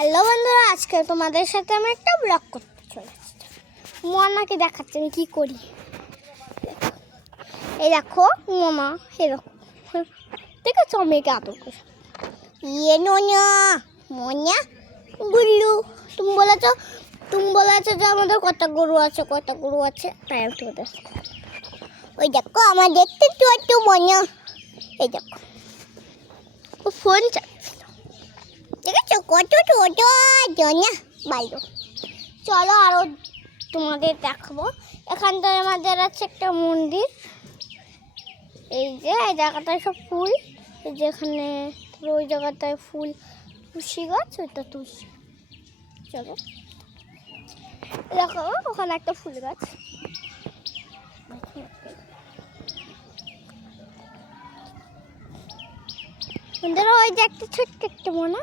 Hello বন্ধুরা, আজকে তোমাদের সাথে আমি একটা ব্লগ করতে চলেছি। মোনাকে দেখাচ্ছি আমি কি করি। এই দেখো মোনা, এরকম ঠিক আছে, আমি একে আদর করি। ইয়ে নোনা মোনা গুল্লু, তুমি বলেছো যে আমাদের কটা গরু আছে, তাই আমি তোমাদের ওই দেখো আমার দেখতে একটু মোনা, এই দেখো ও ফোন চাচ্ছিল, ঠিক আছে, কত ছোট জনা ভালো। চলো আরও তোমাদের দেখাবো। এখানটায় আমাদের আছে একটা মন্দির, এই যে এই জায়গাটায় সব ফুল, এই যেখানে ওই জায়গাটায় ফুল, তুলসী গাছ, ওইটা তুলসী। চলো দেখো ওখানে একটা ফুল গাছ, ওই যে একটা ছোট্ট একটা মোনা।